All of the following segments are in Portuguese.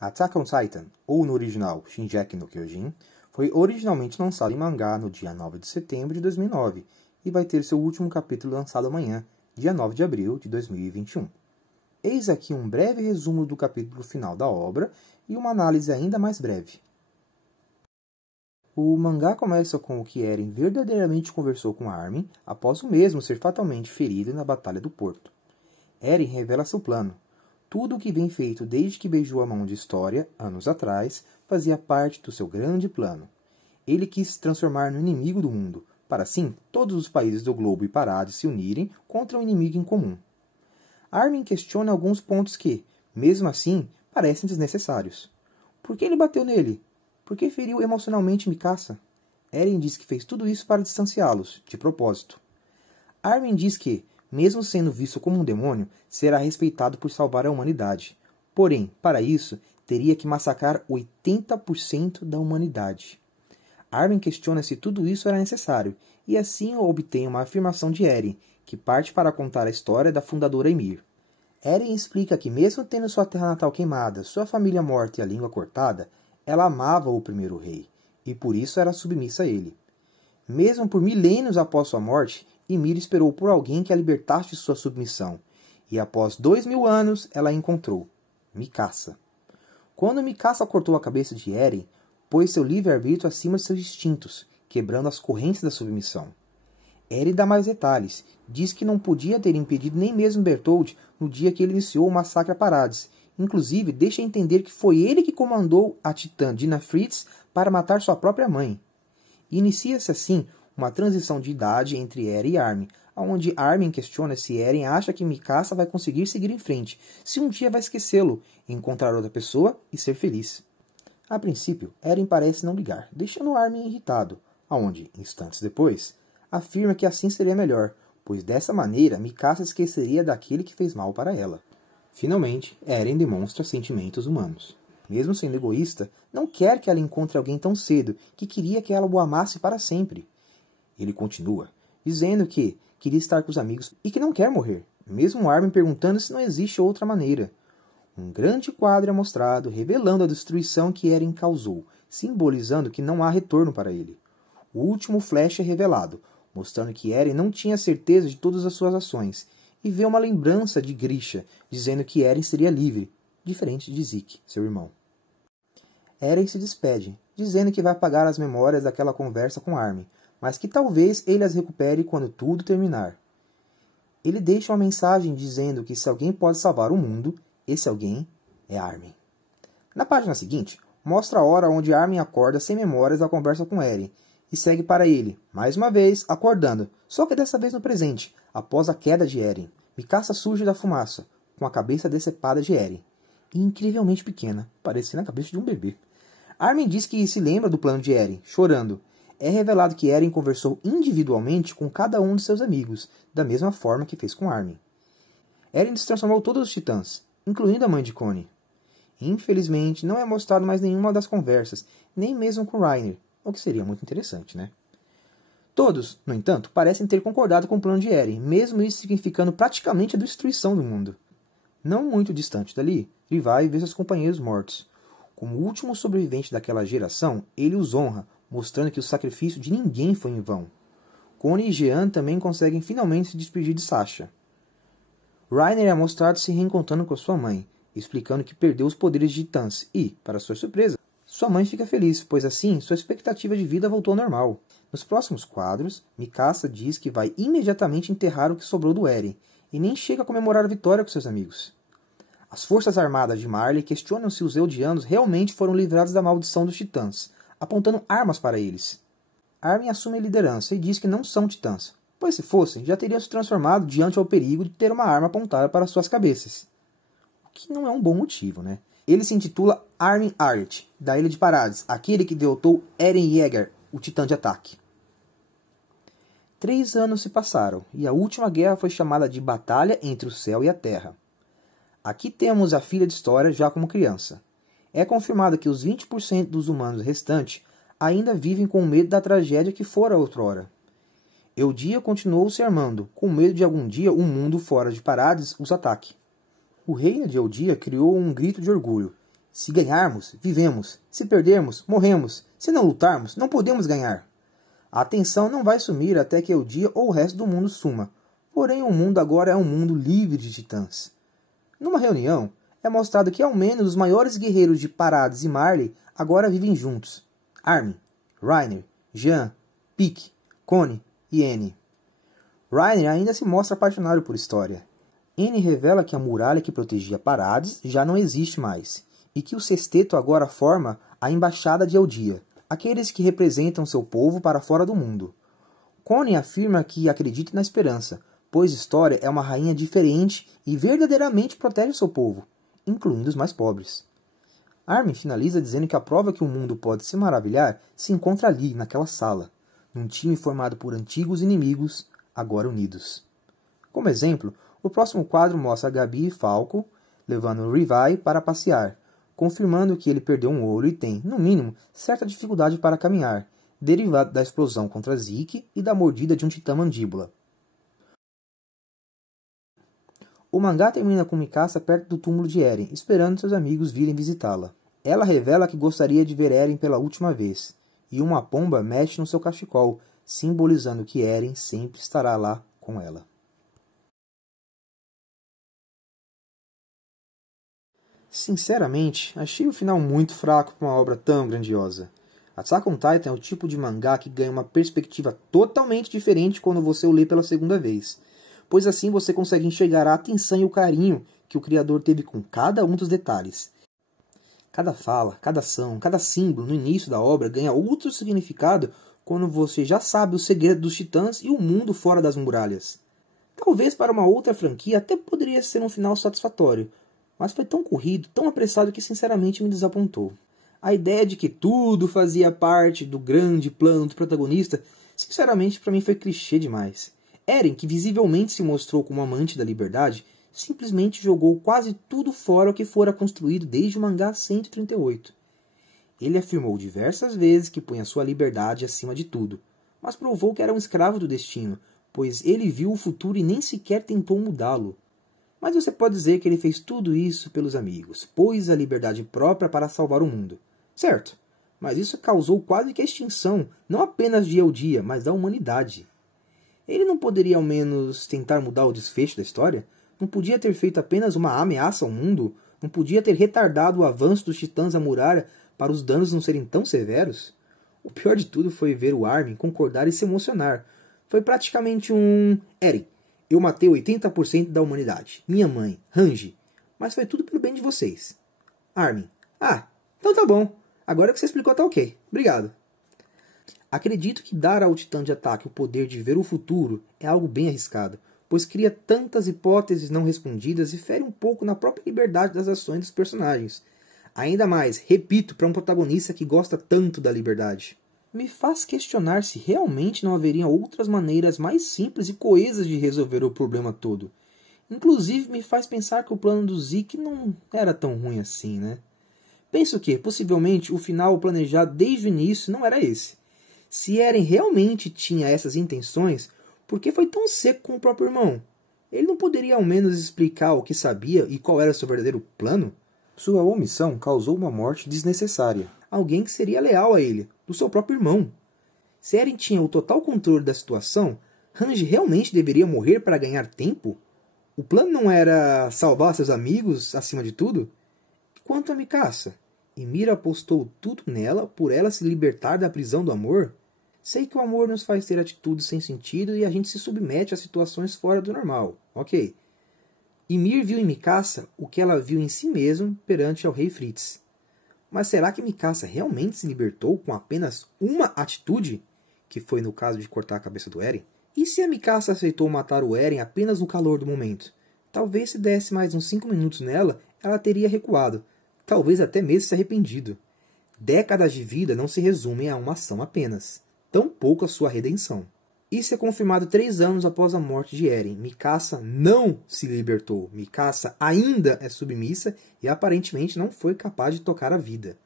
Attack on Titan, ou no original Shingeki no Kyojin, foi originalmente lançado em mangá no dia 9 de setembro de 2009 e vai ter seu último capítulo lançado amanhã, dia 9 de abril de 2021. Eis aqui um breve resumo do capítulo final da obra e uma análise ainda mais breve. O mangá começa com o que Eren verdadeiramente conversou com Armin após o mesmo ser fatalmente ferido na Batalha do Porto. Eren revela seu plano. Tudo o que vem feito desde que beijou a mão de História, anos atrás, fazia parte do seu grande plano. Ele quis se transformar no inimigo do mundo, para assim todos os países do globo e Parades se unirem contra um inimigo em comum. Armin questiona alguns pontos que, mesmo assim, parecem desnecessários. Por que ele bateu nele? Por que feriu emocionalmente Mikasa? Eren diz que fez tudo isso para distanciá-los, de propósito. Armin diz que, mesmo sendo visto como um demônio, será respeitado por salvar a humanidade. Porém, para isso, teria que massacrar 80% da humanidade. Armin questiona se tudo isso era necessário, e assim obtém uma afirmação de Eren, que parte para contar a história da fundadora Ymir. Eren explica que mesmo tendo sua terra natal queimada, sua família morta e a língua cortada, ela amava o primeiro rei, e por isso era submissa a ele. Mesmo por milênios após sua morte, Ymir esperou por alguém que a libertasse de sua submissão, e após 2000 anos ela a encontrou, Mikasa. Quando Mikasa cortou a cabeça de Eren, pôs seu livre-arbítrio acima de seus instintos, quebrando as correntes da submissão. Eren dá mais detalhes, diz que não podia ter impedido nem mesmo Bertholdt no dia que ele iniciou o massacre a Parades. Inclusive, deixa entender que foi ele que comandou a titã Dinah Fritz para matar sua própria mãe. Inicia-se assim uma transição de idade entre Eren e Armin, onde Armin questiona se Eren acha que Mikasa vai conseguir seguir em frente, se um dia vai esquecê-lo, encontrar outra pessoa e ser feliz. A princípio, Eren parece não ligar, deixando Armin irritado, aonde, instantes depois, afirma que assim seria melhor, pois dessa maneira Mikasa esqueceria daquele que fez mal para ela. Finalmente, Eren demonstra sentimentos humanos. Mesmo sendo egoísta, não quer que ela encontre alguém tão cedo que queria que ela o amasse para sempre. Ele continua, dizendo que queria estar com os amigos e que não quer morrer, mesmo Armin perguntando se não existe outra maneira. Um grande quadro é mostrado, revelando a destruição que Eren causou, simbolizando que não há retorno para ele. O último flash é revelado, mostrando que Eren não tinha certeza de todas as suas ações, e vê uma lembrança de Grisha, dizendo que Eren seria livre, diferente de Zeke, seu irmão. Eren se despede, dizendo que vai apagar as memórias daquela conversa com Armin, mas que talvez ele as recupere quando tudo terminar. Ele deixa uma mensagem dizendo que se alguém pode salvar o mundo, esse alguém é Armin. Na página seguinte, mostra a hora onde Armin acorda sem memórias da conversa com Eren, e segue para ele, mais uma vez, acordando, só que dessa vez no presente, após a queda de Eren. Mikasa surge da fumaça, com a cabeça decepada de Eren, e incrivelmente pequena, parecendo a cabeça de um bebê. Armin diz que se lembra do plano de Eren, chorando. É revelado que Eren conversou individualmente com cada um de seus amigos, da mesma forma que fez com Armin. Eren destransformou todos os titãs, incluindo a mãe de Connie. Infelizmente, não é mostrado mais nenhuma das conversas, nem mesmo com Reiner, o que seria muito interessante, né? Todos, no entanto, parecem ter concordado com o plano de Eren, mesmo isso significando praticamente a destruição do mundo. Não muito distante dali, Levi vê seus companheiros mortos. Como o último sobrevivente daquela geração, ele os honra, mostrando que o sacrifício de ninguém foi em vão. Connie e Jean também conseguem finalmente se despedir de Sasha. Reiner é mostrado se reencontrando com sua mãe, explicando que perdeu os poderes de titãs e, para sua surpresa, sua mãe fica feliz, pois assim sua expectativa de vida voltou ao normal. Nos próximos quadros, Mikasa diz que vai imediatamente enterrar o que sobrou do Eren, e nem chega a comemorar a vitória com seus amigos. As forças armadas de Marley questionam se os Eldianos realmente foram livrados da maldição dos titãs, apontando armas para eles. Armin assume a liderança e diz que não são titãs, pois se fossem, já teriam se transformado diante ao perigo de ter uma arma apontada para suas cabeças. O que não é um bom motivo, né? Ele se intitula Armin Arlet, da Ilha de Parades, aquele que derrotou Eren Yeager, o titã de ataque. 3 anos se passaram, e a última guerra foi chamada de Batalha entre o Céu e a Terra. Aqui temos a filha de História já como criança. É confirmado que os 20% dos humanos restantes ainda vivem com medo da tragédia que fora outrora. Eudia continuou se armando, com medo de algum dia um mundo fora de Parades os ataque. O reino de Eudia criou um grito de orgulho, Se ganharmos, vivemos. Se perdermos, morremos. Se não lutarmos, não podemos ganhar. A tensão não vai sumir até que Eldia ou o resto do mundo suma. Porém, o mundo agora é um mundo livre de titãs. Numa reunião, é mostrado que ao menos os maiores guerreiros de Parades e Marley agora vivem juntos. Armin, Reiner, Jean, Pique, Connie e Annie. Reiner ainda se mostra apaixonado por História. Annie revela que a muralha que protegia Parades já não existe mais, e que o sexteto agora forma a Embaixada de Eldia, aqueles que representam seu povo para fora do mundo. Connie afirma que acredita na esperança, pois História é uma rainha diferente e verdadeiramente protege seu povo, incluindo os mais pobres. Armin finaliza dizendo que a prova que o mundo pode se maravilhar se encontra ali, naquela sala, num time formado por antigos inimigos, agora unidos. Como exemplo, o próximo quadro mostra Gabi e Falco levando Rivai para passear, confirmando que ele perdeu um olho e tem, no mínimo, certa dificuldade para caminhar, derivado da explosão contra Zeke e da mordida de um titã mandíbula. O mangá termina com Mikasa perto do túmulo de Eren, esperando seus amigos virem visitá-la. Ela revela que gostaria de ver Eren pela última vez, e uma pomba mexe no seu cachecol, simbolizando que Eren sempre estará lá com ela. Sinceramente, achei o final muito fraco para uma obra tão grandiosa. Attack on Titan é o tipo de mangá que ganha uma perspectiva totalmente diferente quando você o lê pela segunda vez, pois assim você consegue enxergar a atenção e o carinho que o criador teve com cada um dos detalhes. Cada fala, cada ação, cada símbolo no início da obra ganha outro significado quando você já sabe o segredo dos titãs e o mundo fora das muralhas. Talvez para uma outra franquia até poderia ser um final satisfatório, mas foi tão corrido, tão apressado que sinceramente me desapontou. A ideia de que tudo fazia parte do grande plano do protagonista, sinceramente para mim foi clichê demais. Eren, que visivelmente se mostrou como amante da liberdade, simplesmente jogou quase tudo fora o que fora construído desde o mangá 138. Ele afirmou diversas vezes que punha sua liberdade acima de tudo, mas provou que era um escravo do destino, pois ele viu o futuro e nem sequer tentou mudá-lo. Mas você pode dizer que ele fez tudo isso pelos amigos, pôs a liberdade própria para salvar o mundo. Certo, mas isso causou quase que a extinção, não apenas de Eldia, mas da humanidade. Ele não poderia ao menos tentar mudar o desfecho da história? Não podia ter feito apenas uma ameaça ao mundo? Não podia ter retardado o avanço dos titãs à muralha para os danos não serem tão severos? O pior de tudo foi ver o Armin concordar e se emocionar. Foi praticamente um... Eren, eu matei 80% da humanidade. Minha mãe, Hanji. Mas foi tudo pelo bem de vocês. Armin, então tá bom. Agora que você explicou tá ok. Obrigado. Acredito que dar ao titã de ataque o poder de ver o futuro é algo bem arriscado, pois cria tantas hipóteses não respondidas e fere um pouco na própria liberdade das ações dos personagens. Ainda mais, repito, para um protagonista que gosta tanto da liberdade. Me faz questionar se realmente não haveriam outras maneiras mais simples e coesas de resolver o problema todo. Inclusive, me faz pensar que o plano do Zeke não era tão ruim assim, né? Penso que, possivelmente, o final planejado desde o início não era esse. Se Eren realmente tinha essas intenções, por que foi tão seco com o próprio irmão? Ele não poderia ao menos explicar o que sabia e qual era seu verdadeiro plano? Sua omissão causou uma morte desnecessária. Alguém que seria leal a ele, do seu próprio irmão. Se Eren tinha o total controle da situação, Hanji realmente deveria morrer para ganhar tempo? O plano não era salvar seus amigos acima de tudo? Quanto a Mikasa, Ymir apostou tudo nela por ela se libertar da prisão do amor? Sei que o amor nos faz ter atitudes sem sentido e a gente se submete a situações fora do normal, ok. Ymir viu em Mikasa o que ela viu em si mesma perante ao rei Fritz. Mas será que Mikasa realmente se libertou com apenas uma atitude? Que foi no caso de cortar a cabeça do Eren? E se a Mikasa aceitou matar o Eren apenas no calor do momento? Talvez se desse mais uns 5 minutos nela, ela teria recuado. Talvez até mesmo se arrependido. Décadas de vida não se resumem a uma ação apenas. Tampouco a sua redenção. Isso é confirmado 3 anos após a morte de Eren. Mikasa não se libertou. Mikasa ainda é submissa e aparentemente não foi capaz de tocar a vida.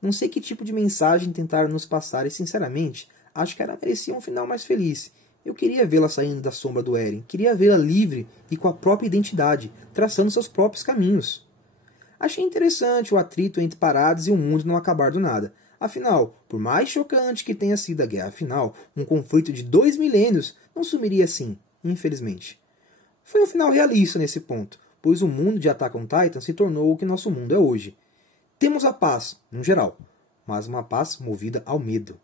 Não sei que tipo de mensagem tentaram nos passar e, sinceramente, acho que ela merecia um final mais feliz. Eu queria vê-la saindo da sombra do Eren. Queria vê-la livre e com a própria identidade, traçando seus próprios caminhos. Achei interessante o atrito entre paradas e o mundo não acabar do nada. Afinal, por mais chocante que tenha sido a guerra final, um conflito de 2 milênios não sumiria assim, infelizmente. Foi um final realista nesse ponto, pois o mundo de Attack on Titan se tornou o que nosso mundo é hoje. Temos a paz, no geral, mas uma paz movida ao medo.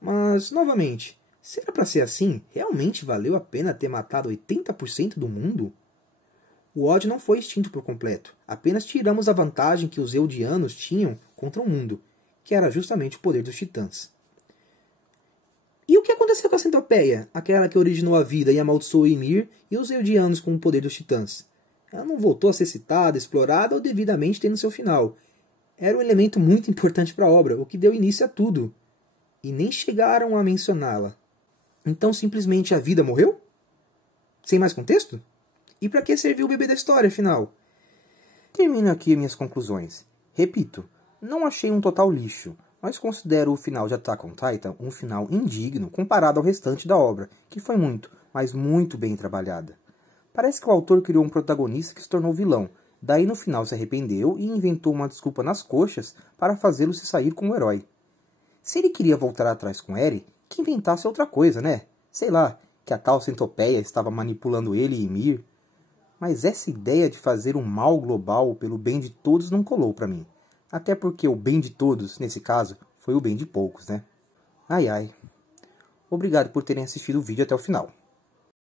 Mas, novamente, se era para ser assim, realmente valeu a pena ter matado 80% do mundo? O ódio não foi extinto por completo, apenas tiramos a vantagem que os Eldianos tinham contra o mundo, que era justamente o poder dos titãs. E o que aconteceu com a Centopeia, aquela que originou a vida e amaldiçoou Ymir e os Eldianos com o poder dos titãs? Ela não voltou a ser citada, explorada ou devidamente tendo seu final. Era um elemento muito importante para a obra, o que deu início a tudo. E nem chegaram a mencioná-la. Então simplesmente a vida morreu? Sem mais contexto? E para que serviu o bebê da história, afinal? Termino aqui minhas conclusões. Repito, não achei um total lixo, mas considero o final de Attack on Titan um final indigno comparado ao restante da obra, que foi muito, mas muito bem trabalhada. Parece que o autor criou um protagonista que se tornou vilão, daí no final se arrependeu e inventou uma desculpa nas coxas para fazê-lo se sair como herói. Se ele queria voltar atrás com Eren, que inventasse outra coisa, né? Sei lá, que a tal Centopeia estava manipulando ele e Ymir. Mas essa ideia de fazer um mal global pelo bem de todos não colou pra mim. Até porque o bem de todos, nesse caso, foi o bem de poucos, né? Ai ai. Obrigado por terem assistido o vídeo até o final.